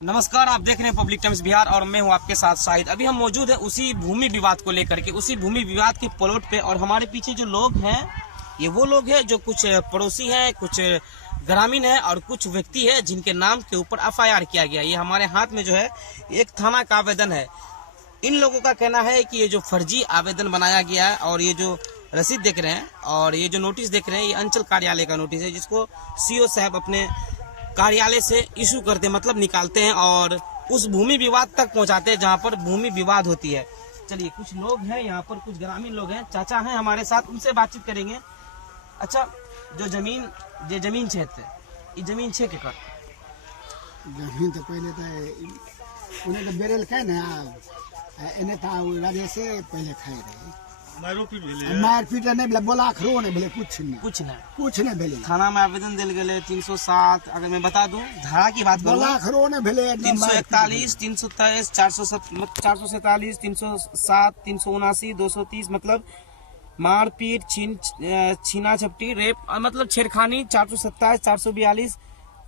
नमस्कार, आप देख रहे हैं पब्लिक टाइम्स बिहार और मैं हूं आपके साथ शाहिद। अभी हम मौजूद हैं उसी भूमि विवाद को लेकर के, उसी भूमि विवाद के प्लॉट पे। और हमारे पीछे जो लोग हैं ये वो लोग हैं जो कुछ पड़ोसी हैं, कुछ ग्रामीण है और कुछ व्यक्ति है जिनके नाम के ऊपर FIR किया गया। ये हमारे हाथ में जो है एक थाना का आवेदन है। इन लोगों का कहना है कि ये जो फर्जी आवेदन बनाया गया है और ये जो रसीद देख रहे हैं और ये जो नोटिस देख रहे हैं ये अंचल कार्यालय का नोटिस है, जिसको CO साहब अपने कार्यालय से इशू करते, मतलब निकालते हैं और उस भूमि विवाद तक पहुंचाते हैं जहां पर भूमि विवाद होती है। चलिए, कुछ लोग हैं यहाँ पर, कुछ ग्रामीण लोग हैं, चाचा हैं हमारे साथ, उनसे बातचीत करेंगे। अच्छा, जो जमीन क्षेत्र ये जमीन छे के कर जमीन तो पहले तो उन्हें तो बेरल खाए ना, इन्हें था राजे से पहले खाए रहे। मारपीट नहीं बोला, बोला खरो नहीं बोले, कुछ नहीं भेले। थाना में आवेदन दिल गए 307, अगर मैं बता दूं धारा की बात करूं, बोला खरो नहीं भेले। 341, 323, 447, 307, 379, 230, मतलब मारपीट, छीना झपटी, रेप, मतलब छेड़खानी। 427, 442,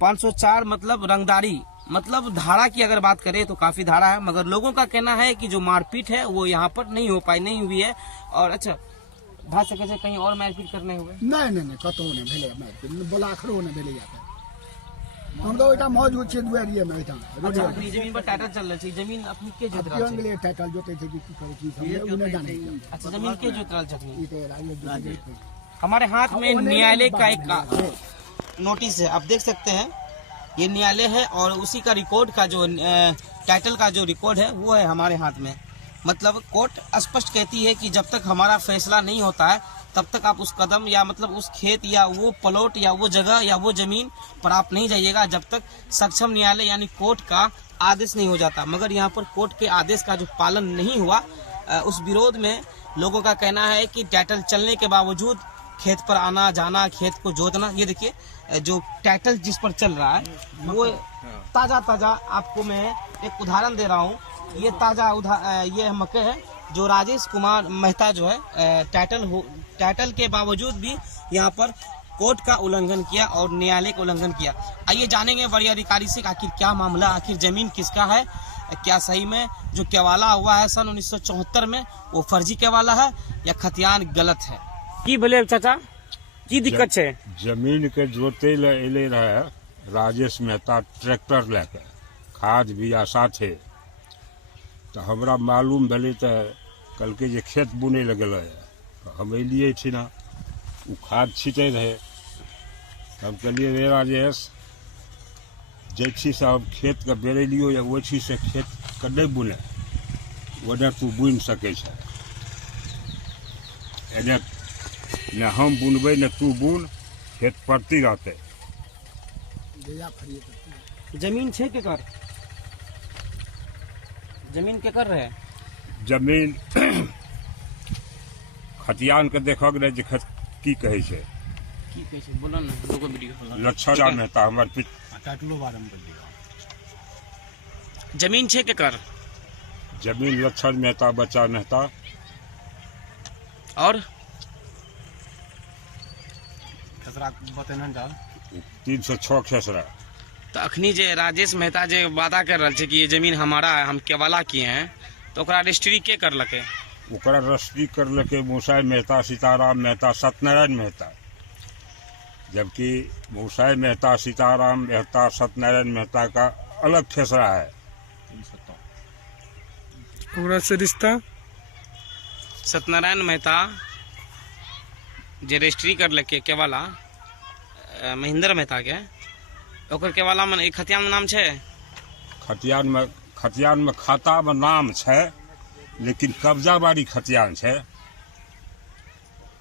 504, मतलब रंगदारी। मतलब धारा की अगर बात करें तो काफी धारा है, मगर लोगों का कहना है कि जो मारपीट है वो यहाँ पर नहीं हुई है। और अच्छा, भाषा कैसे कहीं और मारपीट करने हुए? नहीं कतो नहीं भेले मारपीट, बोला खरो नहीं भेले जाता। हम तो इटा मौजूद छे दुआरिये में इटा। अच्छा, अपनी जमीन पर टाइटल चल रही है, जमीन अपनी के जोत रहल छै? अंगले टाइटल जोते थे कि करे की सब उन्हें जाने। अच्छा, जमीन के जोत रहल छै? ई तो राजे हमारे हाथ में न्यायालय का एक नोटिस है, आप देख सकते हैं, ये न्यायालय है और उसी का रिकॉर्ड का जो टाइटल का जो रिकॉर्ड है वो है हमारे हाथ में। मतलब कोर्ट स्पष्ट कहती है कि जब तक हमारा फैसला नहीं होता है तब तक आप उस कदम या मतलब उस खेत या वो प्लॉट या वो जगह या वो जमीन पर आप नहीं जाइएगा जब तक सक्षम न्यायालय यानी कोर्ट का आदेश नहीं हो जाता। मगर यहाँ पर कोर्ट के आदेश का जो पालन नहीं हुआ, उस विरोध में लोगों का कहना है कि टाइटल चलने के बावजूद खेत पर आना जाना, खेत को जोतना। ये देखिए, जो टाइटल जिस पर चल रहा है वो ताजा आपको मैं एक उदाहरण दे रहा हूँ। ये ये मकई है जो राजेश कुमार मेहता जो है टाइटल के बावजूद भी यहाँ पर कोर्ट का उल्लंघन किया और न्यायालय का उल्लंघन किया। आइए जानेंगे बड़ी अधिकारी से आखिर क्या मामला, आखिर जमीन किसका है, क्या सही में जो केवाला हुआ है सन 1974 में वो फर्जी केवाला है या खतियान गलत है? की बोले चाचा, की दिक्कत है? जमीन के जोते ले रहे राजेश मेहता ट्रैक्टर लेके, खाद बिया साथे। तो हमरा मालूम भले तो कल के जे खेत बुने लगल है, हम एलिए छी ना, वो खाद छीटे रहे। हम कहलिए रे राजेश, जे छी से हम खेत के बेरेलियो या वो छी से खेत के नहीं बुने, वजह तू बुन सके छे। एने न हम बुनबे न तू बुन, खेत पड़ती रहते। जमीन छे के कर, जमीन के कर रहे? जमीन खतियान के देखक रहे जे की कहे छे, की कहे छे बोलो ना, लोगो वीडियो लच्छा मेहता हमर टाइटलो बारे में बोलिए। जमीन छे के कर? जमीन लच्छा मेहता, बच्चा मेहता और खसरा बतेन डाल 306 खेसरा। तो अखनी जे राजेश मेहता जे वादा कर रहा है कि ये जमीन हमारा है, हम केवाला किए हैं, तो ओकरा रजिस्ट्री के कर लके? ओकरा रजिस्ट्री कर लके मूसाई मेहता, सीताराम मेहता, सत्यनारायण मेहता। जबकि मूसाई मेहता, सीताराम मेहता, सत्यनारायण मेहता का अलग खेसरा है। ओकरा से रिश्ता सत्यनारायण मेहता जे रजिस्ट्री कर लके केवाला महेंद्र मेहता के, ओकर केवाला में खतियान में नाम छे? खतियान में खाता में नाम छे, लेकिन कब्जा बाड़ी खतियान छे।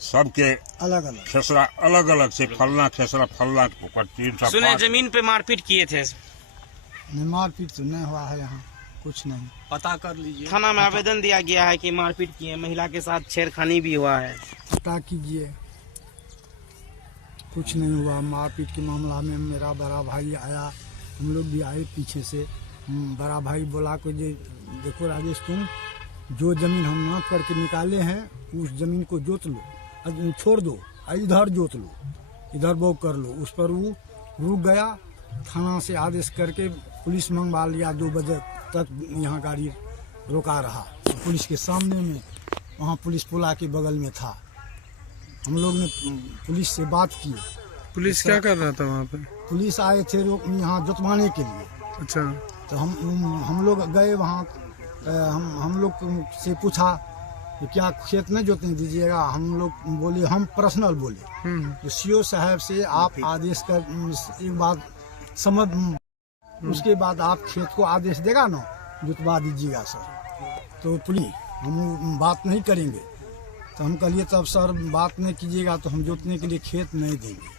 सबके अलग अलग खेसरा अलग अलग छे। फलना खेसरा फलना। सुने जमीन पे मारपीट किए थे? मारपीट तो नहीं हुआ है, यहाँ कुछ नहीं। पता कर लीजिए, थाना में आवेदन दिया गया है कि मारपीट किए, महिला के साथ छेड़खानी भी हुआ है। पता कीजिए, कुछ नहीं हुआ। मारपीट के मामला में मेरा बड़ा भाई आया, हम लोग भी आए पीछे से। बड़ा भाई बोला कि देखो राजेश, तुम जो जमीन हम नाप करके निकाले हैं उस जमीन को जोत लो, छोड़ दो, इधर जोत लो, इधर बो कर लो। उस पर वो रुक गया, थाना से आदेश करके पुलिस मंगवा लिया, 2 बजे तक यहाँ गाड़ी रोका रहा। तो पुलिस के सामने में, वहाँ पुलिस पुला के बगल में था। हम लोग ने पुलिस से बात की। पुलिस क्या कर रहा था वहाँ पे? पुलिस आए थे यहाँ जुतवाने के लिए। अच्छा। तो हम लोग गए वहाँ, हम लोग से पूछा कि क्या खेत नहीं जोतने दीजिएगा? हम लोग बोले, हम पर्सनल बोले तो सीओ साहब से आप आदेश कर एक बात समझ, उसके बाद आप खेत को आदेश देगा ना, जुतवा दीजिएगा सर। तो पुलिस हम बात नहीं करेंगे। तो हम कहिए तब सर बात नहीं कीजिएगा तो हम जोतने के लिए खेत नहीं देंगे।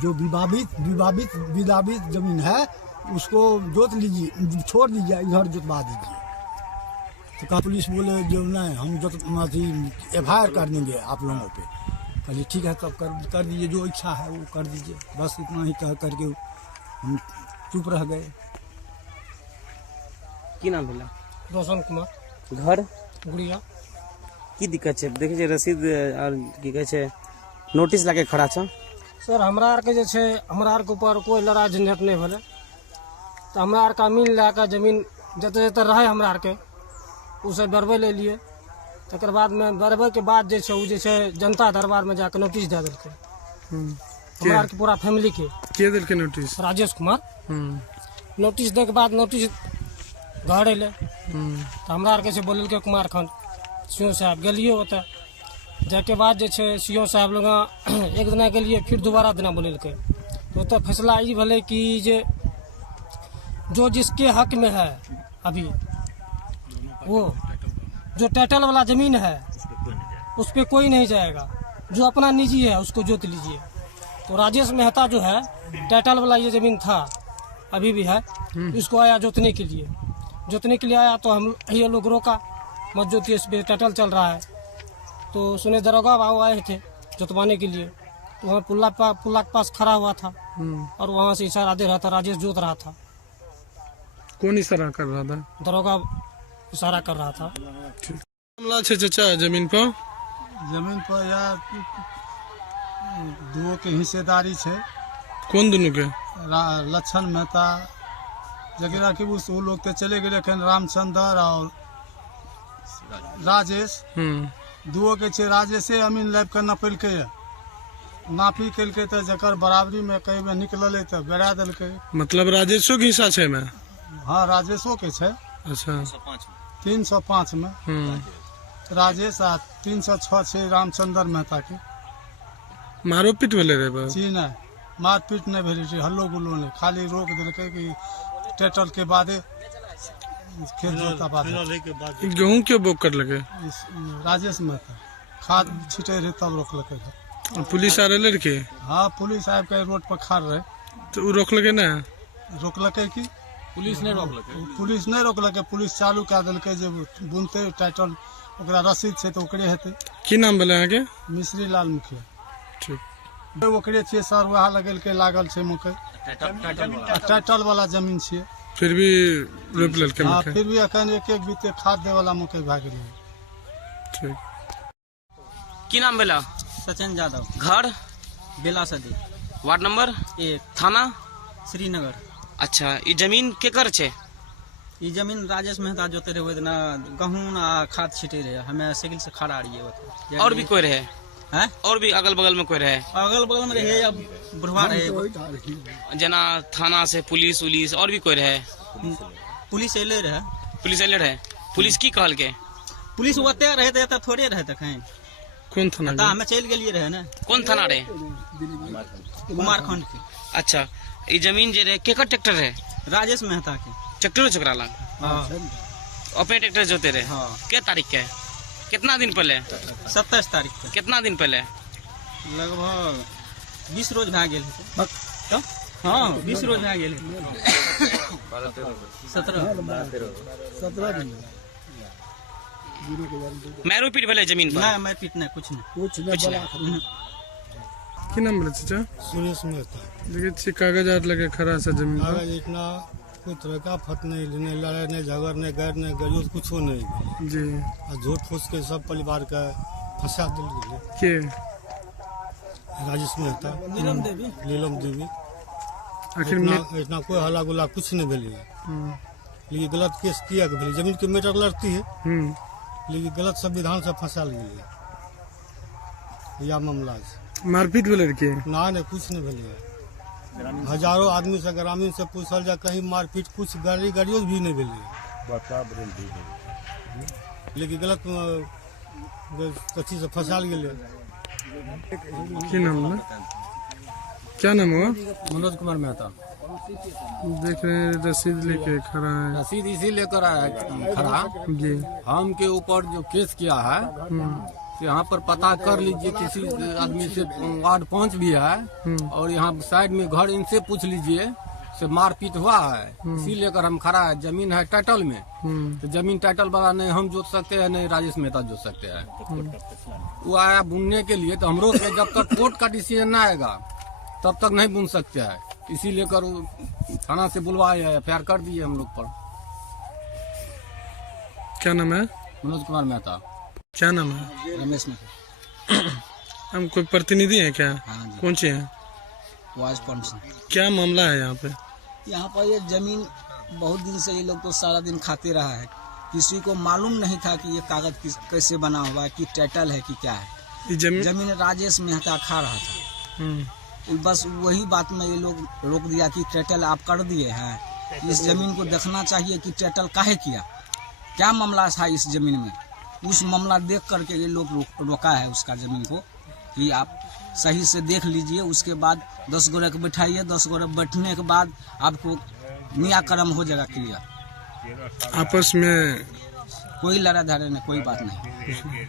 जो विवादित जमीन है उसको जोत लीजिए, छोड़ दीजिए, इधर जुतवा दीजिए। तो कहा पुलिस बोले जो नहीं, हम FIR कर देंगे आप लोगों पे। कहिए ठीक है, तब कर दीजिए, जो इच्छा है वो कर दीजिए। बस इतना ही कह करके हम चुप रह गए। की नाम भेला? रोशन कुमार। घर गुड़िया। की दिक्कत है? देखे छै रसीद और की कहे छै नोटिस लगे खड़ा छ। सर हमरा आर के जे छै, हमरा आर के ऊपर कोई लड़ाई झंझट नहीं भेले। तो हमरा आर का अमीन ला के जमीन जते जते रहे हमरा आर के उसे बरबे ले लिए। तकर बाद में बरबे के बाद जे छै उ जे छै जनता दरबार में जाके नोटिस दे देलकै हमरा आर के पूरा फैमिली के देलकै नोटिस? राजेश कुमार। नोटिस दे के बाद नोटिस घर अयलै। तो हमरा आर के से बोललकै कुमारखंड सीओ साहब। गेलिए ओतऽ, जाके बाद जे छै सीओ साहब लग एक दिना गेलिए, फिर दोबारा दिना बोललकै। तो ओतऽ फैसला ई भेलै कि जे जो जिसके हक में है अभी, वो जो टाइटल वाला जमीन है उस पर कोई नहीं जाएगा। जो अपना निजी है उसको जोत लीजिए। तो राजेश मेहता जो है, टाइटल वाला ये जमीन था, अभी भी है, इसको आया जोतने के लिए। जोतने के लिए आया तो हम ये लोग रोका, मत जोतिए, इस पर टाइटल चल रहा है। तो सुने दरोगा बाबू आए थे जोतवाने के लिए। तो वहाँ पुल्ला के पास खड़ा हुआ था और वहाँ से इशारा दे रहा था, राजेश जोत रहा था। कौन इशारा कर रहा था? दरोगा इशारा कर रहा था। मामला छै चाचा जमीन पर? जमीन पर या दुओ के हिस्सेदारी छै। कौन दोनों के? लक्षण मेहता जगह कि वो लोग तो चले गए, लेकिन रामचंद्र और राजेश दुओ के छे। राजेशे अमीन लाइब के नपेलकै, नापी केलकै तो जकर बराबरी में कई में निकलल तो गड़ा देलकै। मतलब राजेशो के हिस्सा छै में? हाँ, राजेशो के छे। अच्छा। 305 में राजेश आ 306 छे रामचंद्र मेहता के। मारो पीट भेले रे बा? जी नहीं, मारपीट नहीं भेली थी, हल्लो गुल्लो नहीं, खाली रोक दिलकै कि ट्रैक्टर के बादे खेत जोता बाद। गेहूं क्यों बोक कर लगे? राजेश मेहता खाद छिटे रहे तब रोकलकै है। पुलिस आ रहे के? हाँ, पुलिस आबि के रोड पर खाड़ रहे। तो रोकलकै ना? रोकलकै कि पुलिस नहीं रोकलकै। पुलिस चालू कए देलकै जे बुनते टाइटल, ओकरा रसीद छै तो ओकरे हेतै। की नाम भेलै अहाँके? मिश्री लाल मुखिया। ठीक। ओकरे छियै सर, वएह लगेलकै, लागल छै मकई, टाइटल वाला जमीन छियै। फिर भी रोप लेलकै? हाँ, फिर भी अखन एक बीते खाद दे वाला मकई भए गेलै। ठीक। की नाम भेला? सचिन यादव। घर बेला सदी, वार्ड नंबर 1, थाना श्रीनगर। अच्छा, ये जमीन केकर छे? ये जमीन राजेश मेहता जोते रहे, ओहि दिना गहूम आ खाद छिटे रहे, हमें साइकिल से खड़ा रहिए। और भी कोई रहे हैं? और भी अगल बगल में कोई रहे? अगल बगल में रहे, अब बुढ़वा रहे, जना थाना से पुलिस उलिस और भी कोई रहे? पुलिस अले रहे। पुलिस अले रहे? पुलिस की कहल के? पुलिस ओते रहे थे, थोड़े रहे तखन। कौन थाना? हमें चल गेलिए रहे ना। कौन थाना रहे? कुमारखंड के। अच्छा, ये जमीन जे रहे केकर ट्रैक्टर रहे? राजेश मेहता के। ट्रैक्टर चकरा लग हाँ, अपने ट्रैक्टर जोते रहे? हाँ। क्या तारीख के? कितना दिन पहले? 27 तारीख के। कितना दिन पहले? लगभग 20 रोज भए गेल हेतै। तो हाँ, 20 रोज भए गेल हेतै। 17 दिन। मैरो पीट भेले जमीन पर? नहीं, मैं पीट नहीं, कुछ नहीं। की नाम भेलै चाचा? सुरेश मेहता। देखिए छी कागज आर लगे खड़ा सा जमीन पर। कागज इतना कोई तरह का फट नहीं, नहीं लड़ाई, नहीं झगड़, नहीं गैर, नहीं गजूस, कुछो नहीं। जी। आ झूठ फूस के सब परिवार के फंसा दिल गेलै। के? राजेश मेहता, नीलम देवी। आखिर में इतना कोई हल्ला गुल्ला कुछ नहीं भेलै। लेकिन गलत केस किया के जमीन के मैटर लड़ती है, लेकिन गलत संविधान से फंसा गई या मामला है। मारपीट भेल के ना नहीं कुछ नहीं भेल है। हजारों आदमी से ग्रामीण से पूछल जा, कहीं मारपीट कुछ गाड़ियों भी नहीं भेल है, लेकिन गलत कथी से फंसा गए। की नाम है? क्या नाम हुआ? मनोज कुमार मेहता। देख रहे हैं रसीद लेके खड़ा है रसीद इसी लेकर आया है खड़ा। जी। हम के ऊपर जो केस किया है यहाँ पर पता कर लीजिए, किसी आदमी से वार्ड 5 भी है और यहाँ साइड में घर, इनसे पूछ लीजिए से मारपीट हुआ है। इसी लेकर हम खड़ा है। जमीन है टाइटल में, तो जमीन टाइटल वाला नहीं हम जोत सकते हैं, नहीं राजेश मेहता जोत सकते हैं। वो आया बुनने के लिए, तो हमरो के जब तक कोर्ट का डिसीजन न आएगा तब तक नहीं बुन सकते हैं। इसी लेकर थाना से बुलवाए है, FIR कर दिए हम लोग पर। क्या नाम है? मनोज कुमार मेहता। क्या नाम है? रमेश मेहता। हम कोई प्रतिनिधि है क्या? हाँ जी। कौन से हैं? Vice permission. क्या मामला है यहाँ पे? यहाँ पर ये जमीन बहुत दिन से ये लोग तो सारा दिन खाते रहा है। किसी को मालूम नहीं था कि ये कागज कैसे बना हुआ है, कि टाइटल है कि क्या है। ये जमीन राजेश मेहता खा रहा था। बस वही बात में ये लोग रोक दिया कि टाइटल आप कर दिए हैं, इस जमीन को देखना चाहिए कि टाइटल काहे किया, क्या मामला था इस जमीन में। उस मामला देख करके ये लोग रोका है उसका जमीन को, कि आप सही से देख लीजिए। उसके बाद 10 गोरे को बैठाइए, 10 गोरे बैठने के बाद आपको निराकरण हो जाएगा क्लियर। आपस में कोई लड़ा धड़े नहीं, कोई बात नहीं।